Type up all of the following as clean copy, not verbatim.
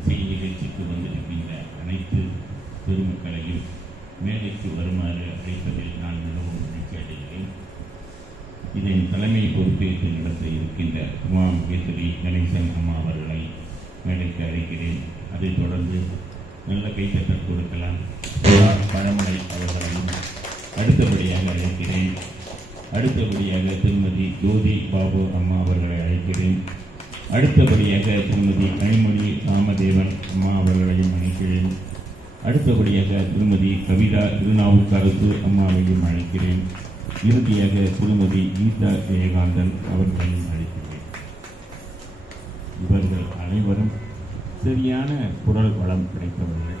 இசை நிகழ்ச்சிக்கு வந்திருக்கின்ற அனைத்து பெருமக்களையும் மேடைக்கு வருமாறு அழைப்பதில் நான் மிகவும் மகிழ்ச்சி அடைகிறேன். இதன் தலைமை பொறுப்பேற்று நடத்த இருக்கின்ற உமாம் கேசரி கணேசன் அம்மா அவர்களை மேடைக்கு அழைக்கிறேன். அதைத் தொடர்ந்து நல்ல கைத்தட்டல் கொடுக்கலாம் பழமலை அவர்களையும் அடுத்தபடியாக அழைக்கிறேன். அடுத்தபடியாக திருமதி ஜோதி பாபு அம்மா அவர்களை அழைக்கிறேன். அடுத்தபடியாக திருமதி கனிமொழி ராமதேவன் அம்மா அவர்களையும் அழைக்கிறேன். அடுத்தபடியாக திருமதி கவிதா திருநாவுக்கரசு அம்மாவையும் அழைக்கிறேன். இறுதியாக திருமதி கீதா ஜெயகாந்தன் அவர்களையும் அழைக்கிறேன். இவர்கள் அனைவரும் சரியான குரல் வளம் கிடைத்தவர்கள்.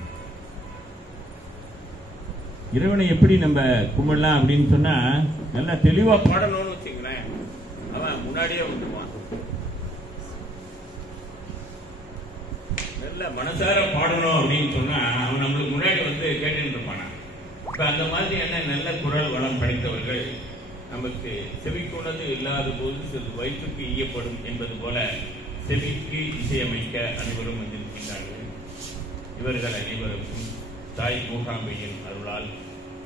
இறைவனை எப்படி நம்ம கும்பிடலாம் அப்படின்னு சொன்னா, நல்லா தெளிவா பாடணும்னு வச்சுங்களேன், அவன் முன்னாடியே வந்துடுவான். நல்ல மனசார பாடணும் அப்படின்னு சொன்னா அவன் நம்மளுக்கு முன்னாடி வந்து கேட்டுட்டு இருப்பானா. இப்ப அந்த மாதிரியான நல்ல குரல் வளம் படைத்தவர்கள் நமக்கு செவிக்குணது இல்லாத போது சிறு வயிற்றுக்கு ஈயப்படும் என்பது போல செவிக்கு இசையமைக்க அனைவரும் வந்திருக்கின்றார்கள். இவர்கள் அனைவருக்கும் தாய் மூகாம்பியின் அருளால்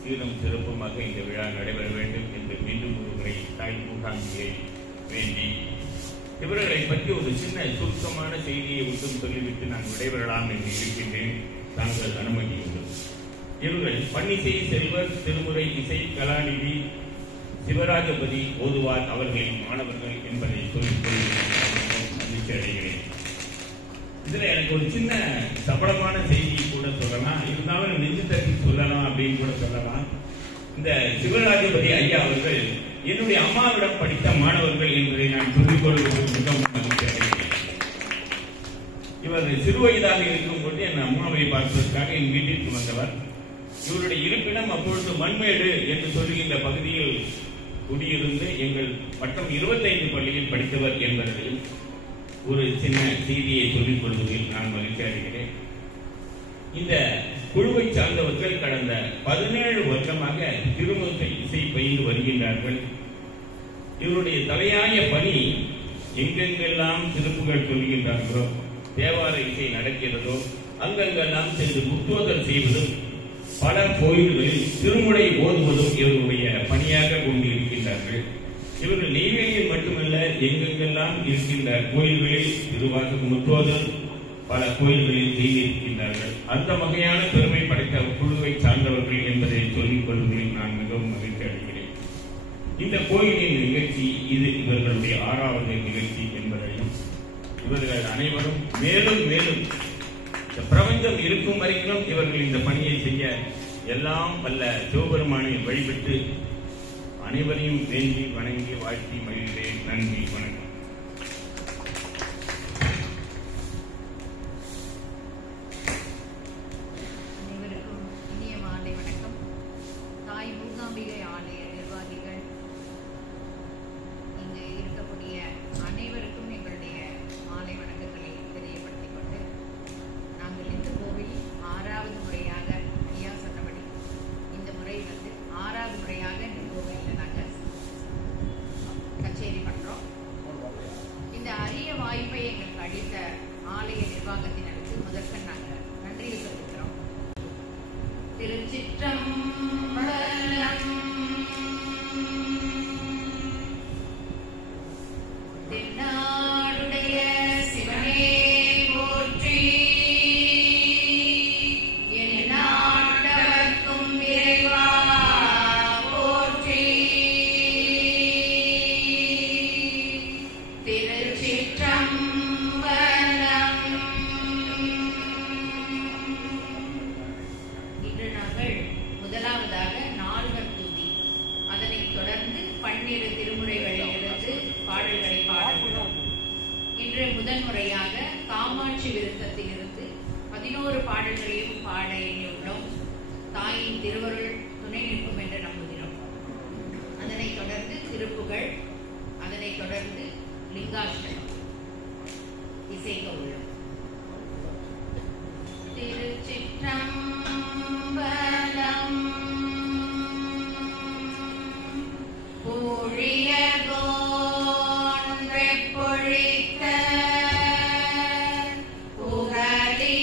சீரும் சிறப்புமாக இந்த விழா நடைபெற வேண்டும் என்று மீண்டும் ஒரு முறை தாய் மூகாம்பியை வேண்டி இவர்களை பற்றி ஒரு சின்ன சுருக்கமான செய்தியை மட்டும் சொல்லிவிட்டு நான் விடைபெறலாம் என்று இருக்கின்றேன். தாங்கள் அனுமதியுண்டு. இவர்கள் பன்னிசை செல்வர் திருமுறை இசை கலாநிதி சிவராஜபதி ஓதுவார் அவர்களின் மாணவர்கள் என்பதை சொல்லிக் மகிழ்ச்சி அடைகிறேன். இதுல எனக்கு ஒரு சின்ன சபலமான செய்தி கூட சொல்லலாம், இருந்தாலும் நெஞ்சு தட்டி சொல்லலாம் அப்படின்னு கூட சொல்லலாம். இந்த சிவராஜபதி ஐயா அவர்கள் என்னுடைய அம்மாவிடம் படித்த மாணவர்கள் என்பதை நான் சொல்லிக் கொள்வது மிகவும் மகிழ்ச்சி அடைகிறேன். இவர் சிறு வயதாக இருக்கும் பொழுது என் அம்மாவை பார்ப்பதற்காக என் வீட்டிற்கு வந்தவர். இவருடைய இருப்பிடம் அப்பொழுது மண்மேடு என்று சொல்லுகின்ற பகுதியில் குடியிருந்து எங்கள் பட்டம் 25 பள்ளியில் படித்தவர் என்பதையும் ஒரு சின்ன செய்தியை சொல்லிக் கொள்வதில் நான் மகிழ்ச்சி அடைகிறேன். இந்த குழுவை சார்ந்தவர்கள் கடந்த 17 வருடமாக திருமுறை இசை பயின்று வருகின்றார்கள். இவருடைய தலையாய பணி எங்கெங்கெல்லாம் திருப்புகள் சொல்கின்றார்களோ, தேவார இசை நடக்கிறதோ அங்கெங்கெல்லாம் சென்று முற்றோதல் செய்வதும் பல கோயில்களில் திருமுறை ஓதுவதும் இவருடைய பணியாக கொண்டிருக்கின்றார்கள். இவர்கள் நெய்வேலியில் மட்டுமல்ல, எங்கெங்கெல்லாம் இருக்கின்ற கோயில்களில் திருவாக்கு முற்றோதல் பல கோயில்களில் செய்திருக்கின்றார்கள். அந்த வகையான பெருமை படைத்த குழுவை சார்ந்தவர்கள் என்பதை சொல்லிக் கொள்வதில் நான் மிகவும் மகிழ்ச்சி அடைகிறேன். இந்த கோயிலின் நிகழ்ச்சி இது இவர்களுடைய 6வது நிகழ்ச்சி என்பதையும் இவர்கள் அனைவரும் மேலும் மேலும் பிரபஞ்சம் இருக்கும் வரைக்கும் இவர்கள் இந்த பணியை செய்ய எல்லாம் வல்ல சிவபெருமானை வழிபட்டு அனைவரையும் வேண்டி வணங்கி வாழ்த்தி மகிழ்கிறேன். நன்றி, வணக்கம். அனைவருக்கும் இனிய மாலை வணக்கம். தாய் மூகாம்பிகை ஆலய நிர்வாகிகள், இங்கு இருக்கக்கூடிய அனைவருக்கும் எங்களுடைய மாலை வணக்கங்களை தெரியப்படுத்திக் கொண்டு, நாங்கள் இந்த கோவில் 6வது முறையாக ஐயா சொன்னபடி இந்த முறை வந்து 6வது முறையாக இந்த கோவிலில் நாங்கள் கச்சேரி பண்றோம். இந்த அரிய வாய்ப்பை எங்களுக்கு அளித்த ஆலய நிர்வாகத்தினருக்கு முதற்கண் நாங்கள் நன்றியை சொல்லிக்கிறோம். திருச்சிற்றம்பலம். தென்னாடுடைய சிவனே போற்றி, என் நாட்டவர்க்கும் இறைவா போற்றி. திருச்சிற்றம்பலம். இன்று நாங்கள் முதலாவதாக நால்வர் துதி, அதனைத் தொடர்ந்து 12 திருமுறைகளிலிருந்து பாடல்களை பாடுகிறோம். இன்று முதன்முறையாக காமாட்சி விருத்தத்திலிருந்து 11 பாடல்களையும் பாட எண்ணியுள்ளோம். தாயின் திருவருள் துணை நிற்கும் என்று நம்புகிறோம். அதனைத் தொடர்ந்து திருப்புகழ், அதனைத் தொடர்ந்து லிங்காஷ்டகம் இசைக்க உள்ளோம். திருச்சிற்றம்பலம். பொழியதோன்றே பொழித்த புகழி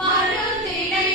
மருந்தினை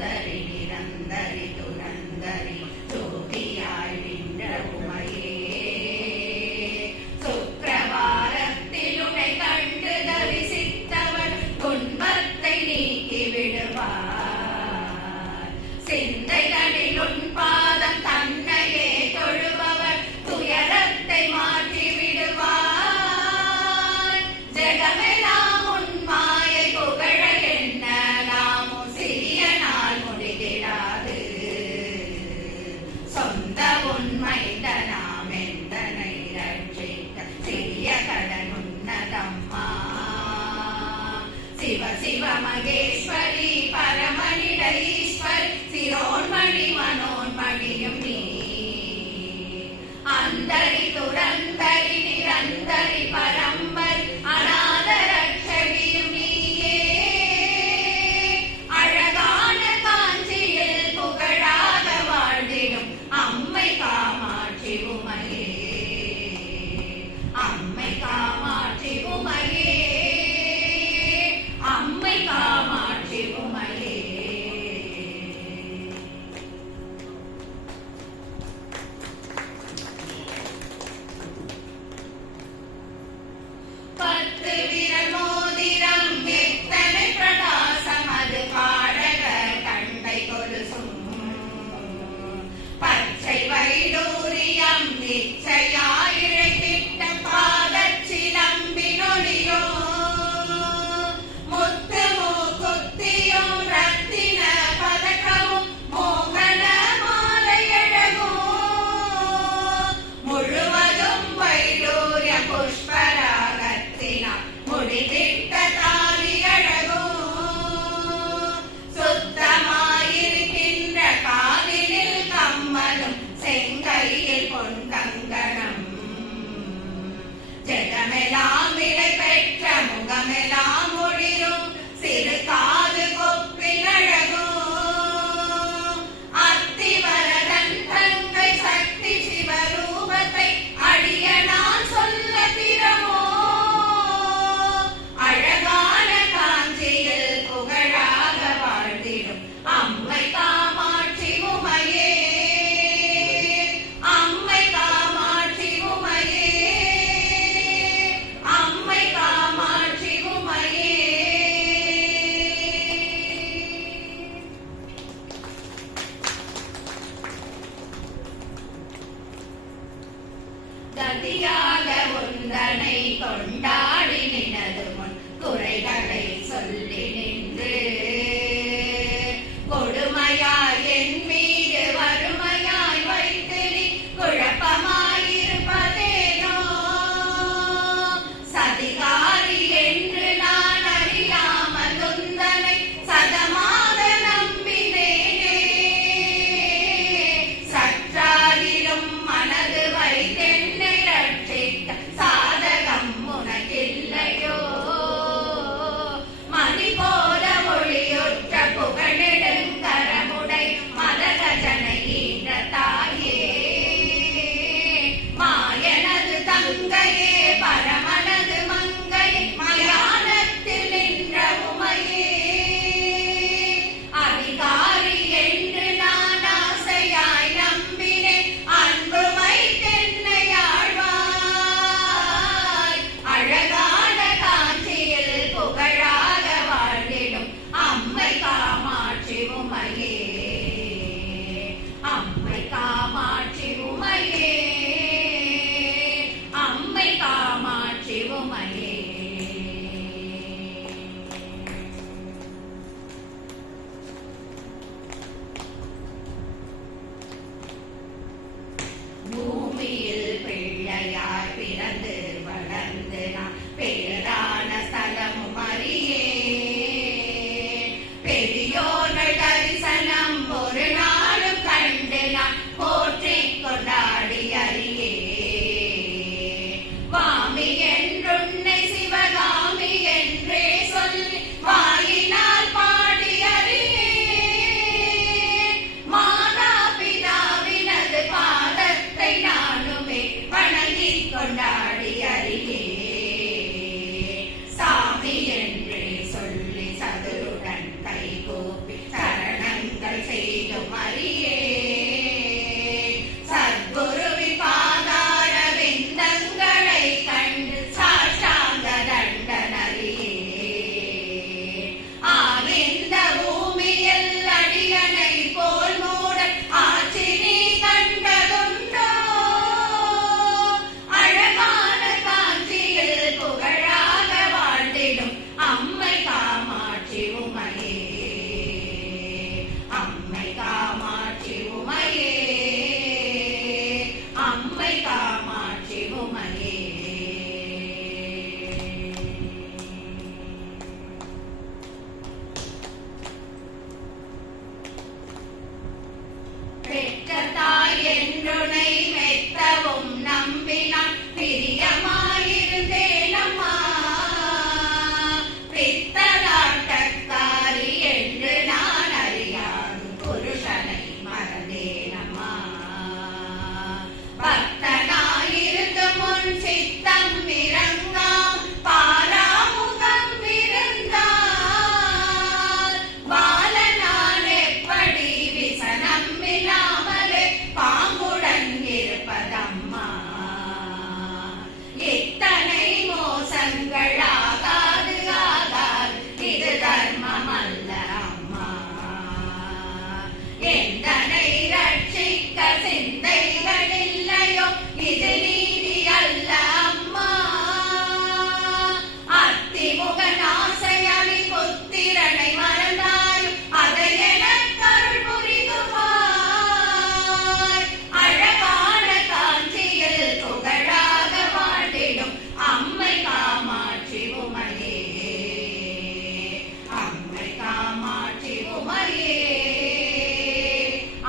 சுந்தரி நிரந்தரி துரந்தரி ஜோதியாய் நின்ற உமையே சுக்கிரவாரத்திலுனை கண்டு தரிசித்தவர் துன்பத்தை நீக்கி விடுவார் சிந்தைகளில் உன் பாதம் தன்னையே தொழுபவர் துயரத்தை மாற்றி விடுவார் ஜெகமெல்லாம் உன் மாயை புகழ என்ன நாமும் சிறிய நாள் முடிகிறாது சொந்த உண்மைந்த நாம் எந்தனை ரட்சிக்க சிறிய கடன் உன்னதம்மா சிவ சிவ மகேஸ்வரி பரமனிட ஈஸ்வர் சிரோ பெற்ற தாய் என்றுனை மெத்தவும் நம்பினான் பிரியமாயிருந்தேனம்மா. பித்தலாட்டக்காரி என்று நான் அறியாது புருஷனை மறந்தேனம்மா. பக்தனாயிருந்து முன் சித்தம் இறங்காம் பாராமுகம் இருந்தால் பாலனான் எப்படி விசனம் இல்லாமலே பாம்புடன் இருப்பதம்மா. இத்தனை மோசங்கள் ஆகாது ஆகாது, இது தர்மம் அல்ல அம்மா. எந்தனை ரட்சிக்க சிந்தைகள் இல்லையோ, இது நீதி அல்ல அம்மா. அத்திமுகன் ஆசையறி புத்திரனை மறந்தாயும் அதை எனக்கருள் புரிகுவாய். அழகான காஞ்சியில் புகழாக வாழ்ந்திடும் அம்மை காமாட்சி உமையே, அம்மை காமாட்சி உமையே,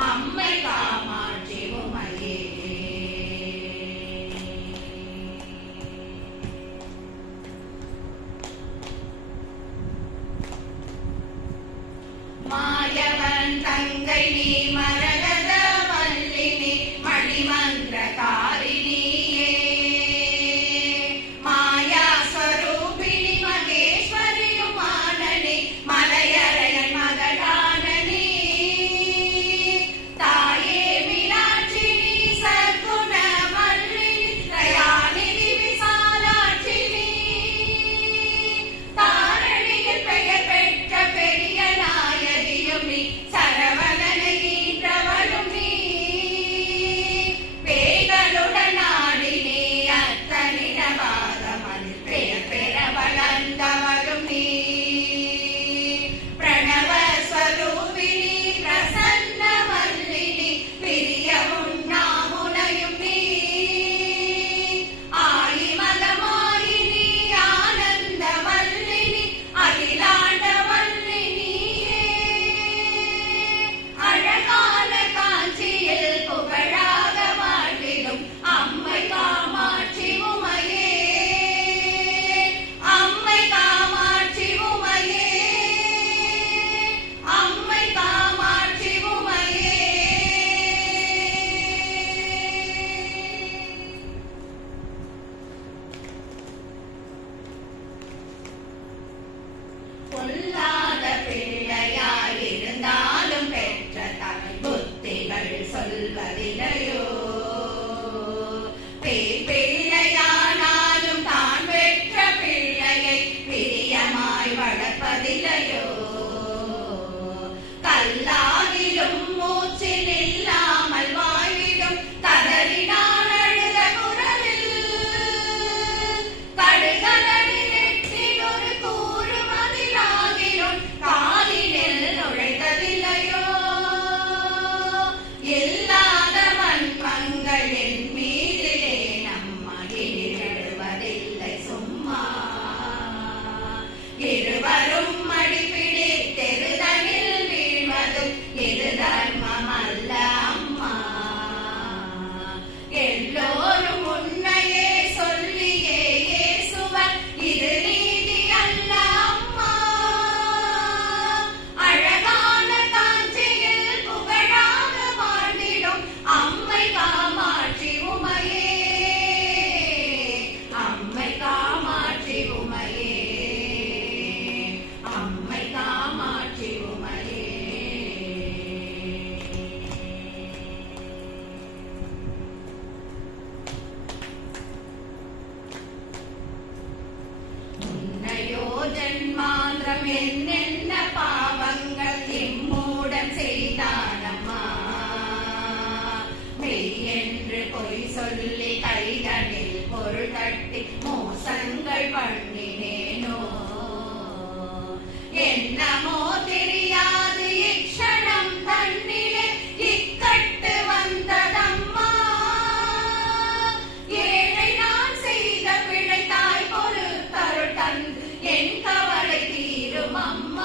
அம்மை காமாட்சி உமையே. மாயவன் தங்கை நீ மரகத வல்லினி மணிமந்திரகாரிணியே. மாயா ஸ்வரூபிணி மகேஸ்வரியும் மானனி மலையரையன் மகளான நீ. தாயே மீனாட்சினி சற்குண மல்லினி தயாநிதி விசாலாட்சினி. தாரணியில் பெயர் பெற்ற பெரிய நாயகியும் நீ, சரவணனை ஈன்றவளும் நீ. பேய்களுடன் ஆடி நீ அத்தனிடவாதமதில் பெயர் பெற வளர்ந்தவளும் நீ. பிரணவ ஸ்வரூபிணி பிரசன்ன வல்லினி பிரிய உண்ணாமுனையும் நீ. ஆயிமதமாயினி ஆனந்த வல்லினி அகிலாண்ட வல்லினியே. அழகான காஞ்சியில் புகழாக வாழ்ந்திடும் அம்மை காமாட்சி உமையே, அம்மை காமாட்சி உமையே, அம்மை காமாட்சி உமையே. பொல்லாத பிள்ளையாயிருந்தாலும் பெற்ற தாய் புத்திகள் சொல்வதில்லையோ. பேய் பிள்ளையானாலும் தான் பெற்ற பிள்ளையை பிரியமாய் வளர்ப்பதில்லையோ. கல்லாகிலும் மூச்சில் இல்லாமல் வாழ்விடும் கதறினான் அழுத குரலில். கடுகடலில் எட்டில் ஒரு கூறு மதிலாகிலும் காலினில் நுழைந்ததில்லையோ. இல்லாத வன்மங்கள் என் மீதிலே நம்மை ஈடுபடுவதில்லை சும்மா. இருவரும் மடிபிடித்தெருதனில் வீழ்வதும் இது தர்மம் அல்ல அம்மா. எல்லோரும் உன்னையே சொல்லியே ஏசுவர், இது நீதி அல்ல அம்மா. அழகான காஞ்சியில் புகழாக வாழ்ந்திடும் அம்மை காமாட்சி உமையே, அம்மை காமாட்சி உமையே, அம்மை காமாட்சி உமையே. உன்னையோ ஜன்மாந்திரம் என்னென்ன பாவங்கள் இம்மூடன் செய்தானம்மா. மெய் என்று பொய் சொல்லி கைகளில் பொருள் தட்டி மோசங்கள் பண்ணினேனோ. என்னமோ தெரியாது இக்ஷணம் தன்னிலே இக்கட்டு வந்ததம்மா. ஏழை நான் செய்த பிழை தாய் பொறுத்தருள் தந்து என் கவலை தீரும் அம்மா.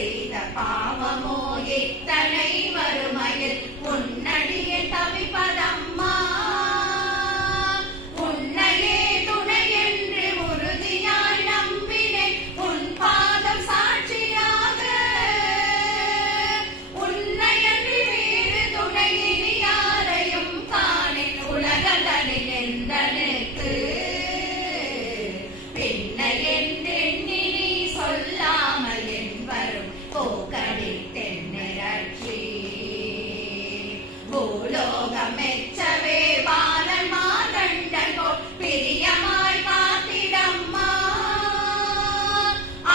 செய்த பாவமோ இத்தனை வறுமையில் உன்னடியே தவிப்பதம்மா. உன்னையே துணை என்று உறுதியாய் நம்பினேன் உன் பாதம் சாட்சியாக. உன்னையன்றி வேறு துணை இனி யாரையும் காணேன் உலகதனில் எந்தனுக்கு. பின்னை என்றெண்ணி நீ சொல்லாமல் என் வரும் போக்கடில் தென்னை ரட்சி. பூலோகம் மெச்சவே பாலன் மாதண்டன் போல் பிரியமாய் காத்திடம்மா.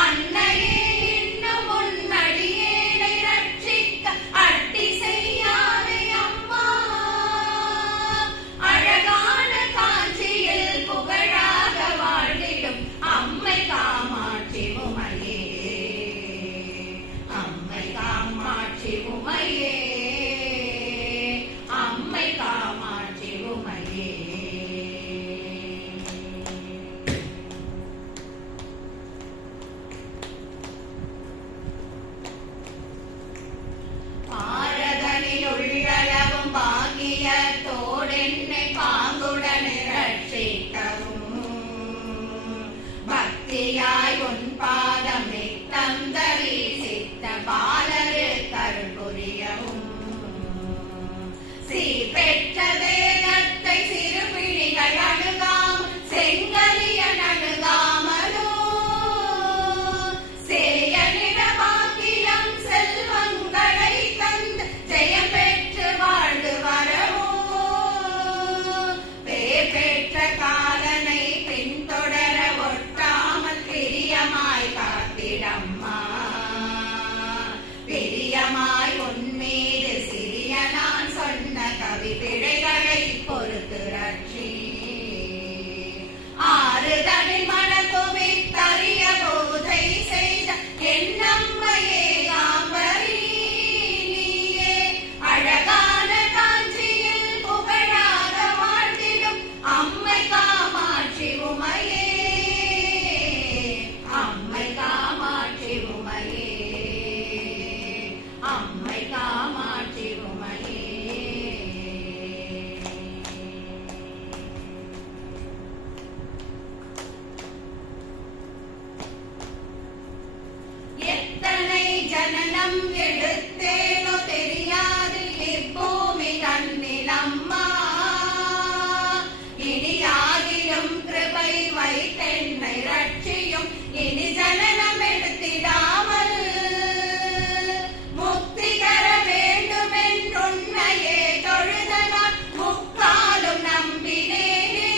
அன்னையே இன்னும் உன்னடியேனை ரட்சிக்க அட்டி செய்யாதே அம்மா. அழகான காஞ்சியில் புகழாக வாழ்ந்திடும் அம்மை காமாட்சி உமையே. அம்மை காமாட்சி உமையே. அம்மை காமாட்சி உமையே. பாரதனில் உள்ளளவும் பாக்கியத்தோடென்னை பாங்குடனே ரட்சிக்கவும். பக்தியாய் உன் பாதம் நித்தம் தரிசித்த பாலரு கருள் புரியவும். சீர்பெற்ற தேகத்தை சிறுபிணிகள் அணுகாம் செங்கலியன் அணுகாமலோ. சேயனிட பாக்கியம் செல்வங்களை தந்து ஜெயம் பெற்று வாழ்ந்து வரவோ. பேர் பெற்ற காலனை பின்தொடர ஒட்டாமல் பிரியமாய் காத்திடம்மா. பிரியமாய் உன்மீது சிறிய நான் சொன்ன கவி பிழைகளை பொறுத்து ரட்சி. ஆறுதலில் மனக்குவி தறிய போதை செய்த என்னம்மையே காம்பரி நீயே. அழகான காஞ்சியில் புகழாக வாழ்ந்திடும் அம்மை காமாட்சி உமையே. அம்மை காமாட்சி உமையே. அம்மை காமாட்சி உமையே. எத்தனை ஜனனம் எடுத்தேனோ தெரியாது இப்பூமி தன்னில் அம்மா. இனியாகிலும் கிருபை வைத்தென்னை ரட்சியும் இனி ஜனனம் எடுத்திடாமல். முக்தி தர வேண்டுமென்றுன்னையே தொழுதனால் முக்காலும் நம்பினேனே.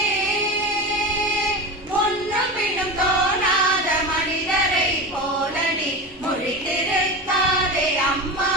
முன்னும் பின்னும் தோணாத மனிதரை போல நீ முழித்திருக்காதே அம்மா.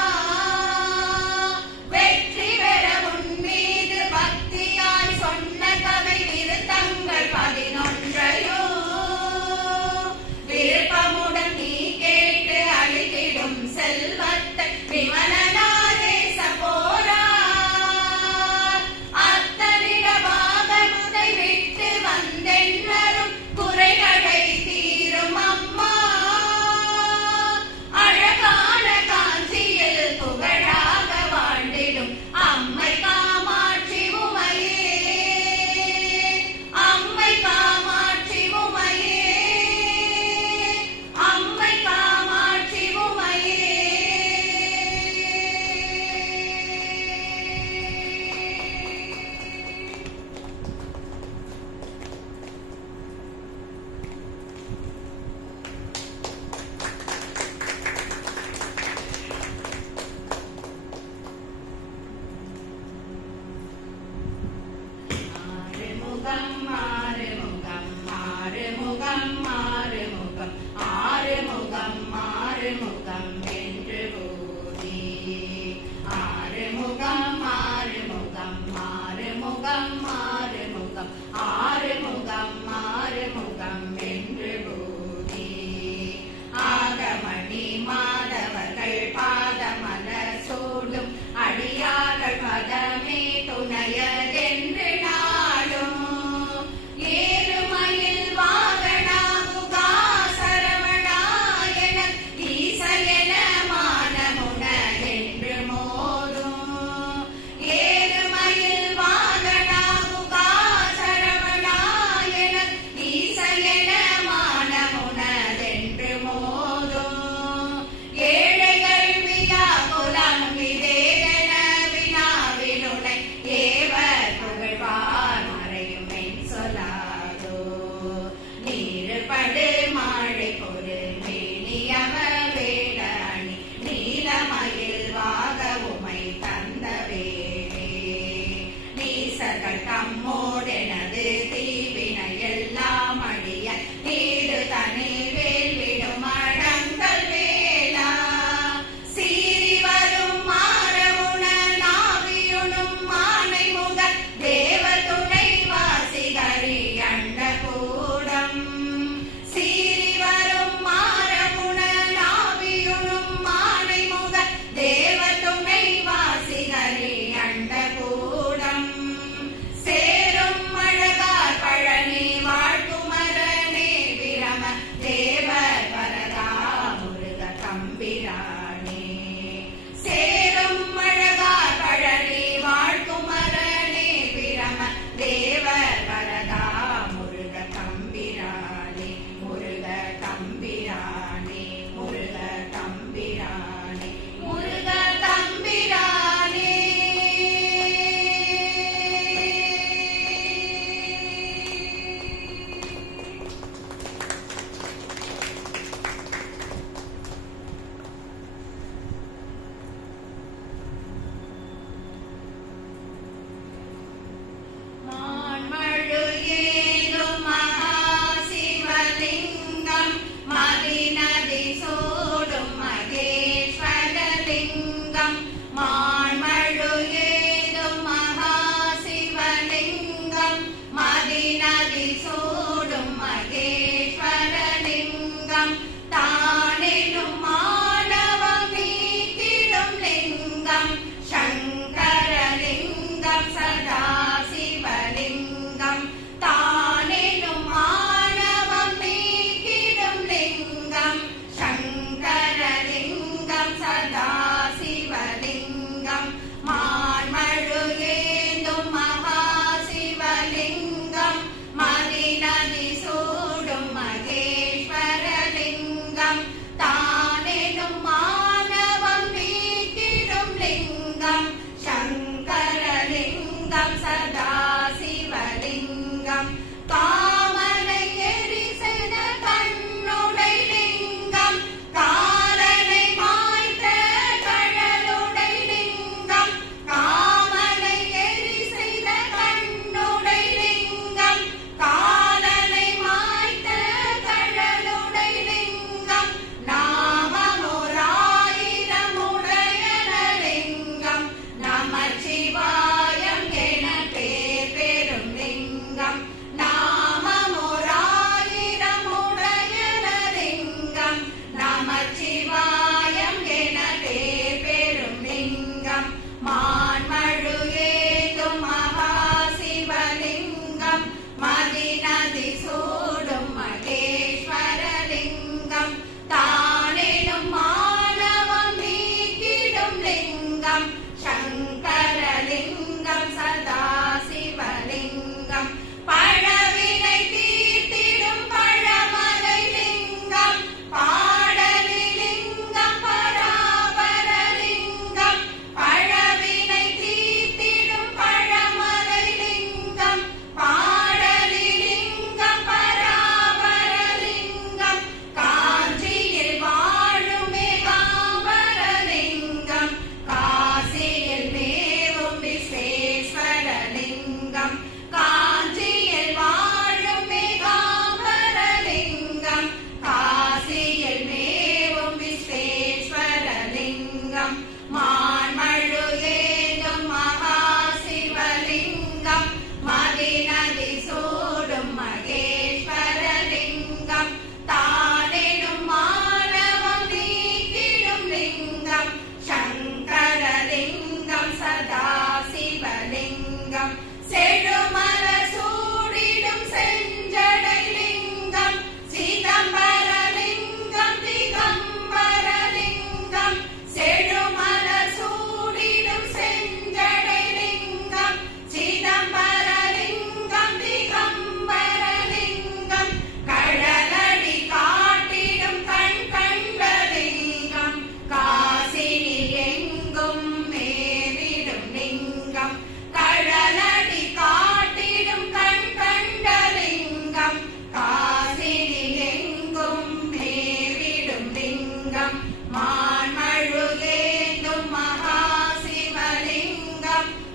மான்மழுகேந்தும் மகாசிவலிங்கம்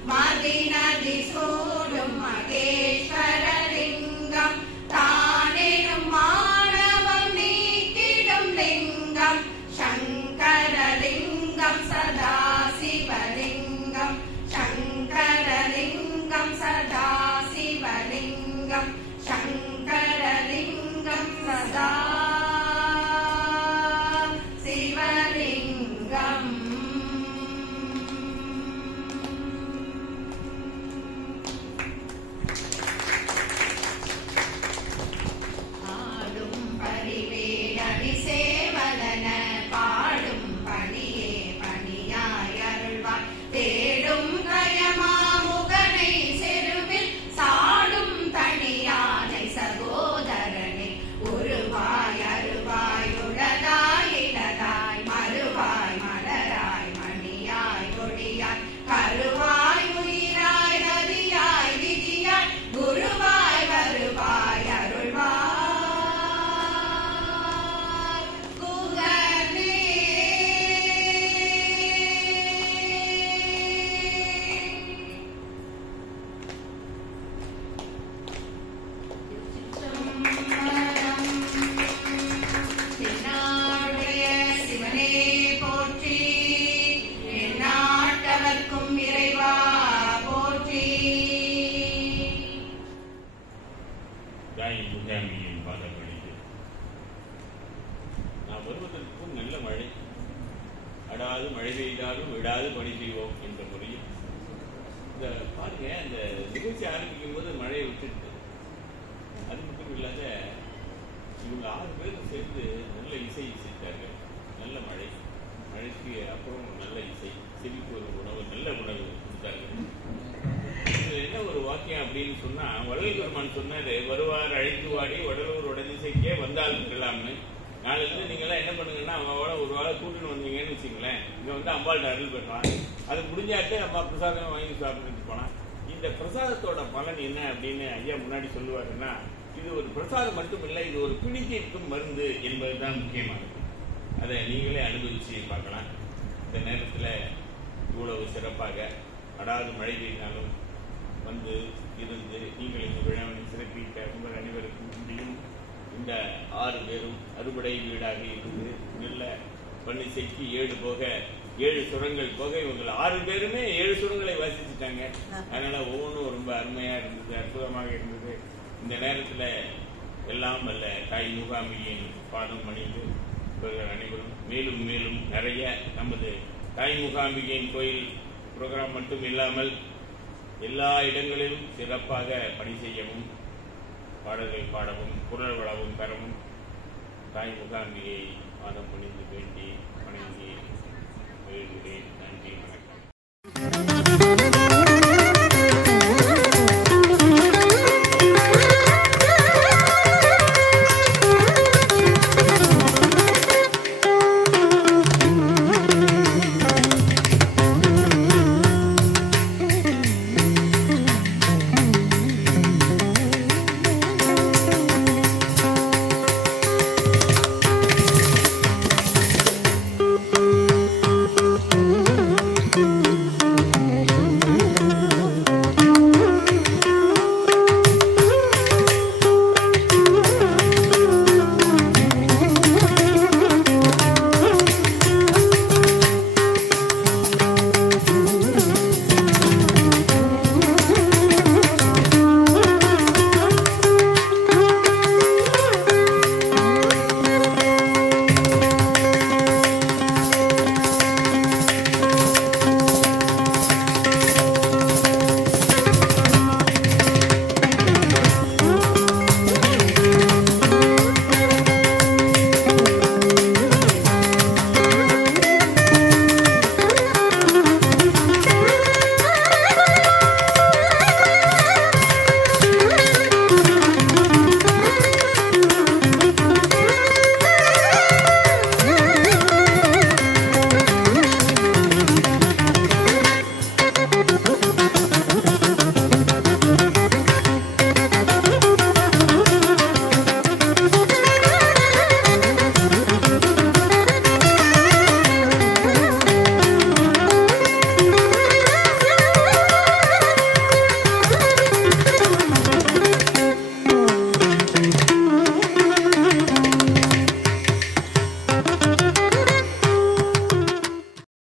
மதிநதி சூடும் மகேஸ்வரலிங்கம் தானெனும் மாணவம் நீக்கிடும் லிங்கம் சங்கரலிங்கம் சதாசிவலிங்கம் சங்கரலிங்கம் சதாசிவலிங்கம் சங்கரலிங்கம் சதா சிவலிங்கம் ஆடும் பரிவேடடி சேவலன பாடும் பணியே பணியாய் அருள்வாய் தேடும் கயமாமுகனை செருவில் சாடும் தனியானை சகோதரனை உருவாய் அருவாய் உளதாய் இளதாய் மறுவாய் மலராய் மணியாய் ஒளியாய் கருவாய் உயிராய் நதியாய் விதியாய் குருவாய் வருவாய் அருள்வாய் குகனே தென்னாடுடைய சிவனே போற்றி எந்நாட்டவர்க்கும் இறைவா போற்றி தாய் முகாமியின் பாதங்களில் நாம் வருவதற்கும் நல்ல மழை, அடாது மழை பெய்தாலும் விடாது பணி செய்வோம் என்ற முறையில் இந்த பாருங்க, அந்த நிகழ்ச்சி ஆரம்பிக்கும் போது மழையை விட்டுட்டு, அது மட்டும் இல்லாத இவங்க 6 பேரும் சேர்ந்து நல்ல இசை இசைத்தார்கள். நல்ல மழை, மழைக்கு அப்புறம் நல்ல இசை, செவிக்கு ஒரு உணவு, நல்ல உணவு கொடுத்தார்கள். இது என்ன ஒரு வாக்கியம் அப்படின்னு சொன்னா, வள்ளல் பெருமான் சொன்னாரு, வருவார் அழைத்து வாடி வடலூர் உடதிசைக்கே வந்தால் இருக்கலாம்னு. நாளைக்கு நீங்களாம் என்ன பண்ணுங்கன்னா, அவங்களோட ஒரு வாழை கூட்டின்னு வந்தீங்கன்னு வச்சுங்களேன், இங்க வந்து அம்பாள்கிட்ட அருள் பெறலாம். அது முடிஞ்சாட்டு அம்மா பிரசாதம் வாங்கி சாப்பிட்டு போனா, இந்த பிரசாதத்தோட பலன் என்ன அப்படின்னு ஐயா முன்னாடி சொல்லுவாருன்னா, இது ஒரு பிரசாதம் மட்டும் இல்லை, இது ஒரு பிணிக்கிற்கும் மருந்து என்பதுதான் முக்கியமானது. அதை நீங்களே அனுபவிச்சு பார்க்கலாம். இந்த நேரத்தில் இவ்வளவு சிறப்பாக அடாது மழை பெய்தாலும் வந்து இருந்து நீங்கள் இந்த விழாவினை சிறப்பிக்க உங்கள் அனைவருக்கும் முடியும். இந்த 6 பேரும் அறுபடை வீடாக இருந்து நல்ல பன்னிசைக்கு 7 போக 7 சுரங்கள் போக இவங்க 6 பேருமே 7 சுரங்களை வாசிச்சுட்டாங்க. அதனால ஒவ்வொன்றும் ரொம்ப அருமையா இருந்தது, அற்புதமாக இருந்தது. இந்த நேரத்தில் எல்லாம் வல்ல தாய் மூகாம்பிகையின் பாதம் பணிந்து இவர்கள் அனைவரும் மேலும் மேலும் நிறைய நமது தாய் மூகாம்பிகையின் கோயில் புரோகிராம் மட்டும் இல்லாமல் எல்லா இடங்களிலும் சிறப்பாக பணி செய்யவும், பாடல்கள் பாடவும், குரல் வளவும் பெறவும் தாய் மூகாம்பிகையை பாதம் பணிந்து வேண்டி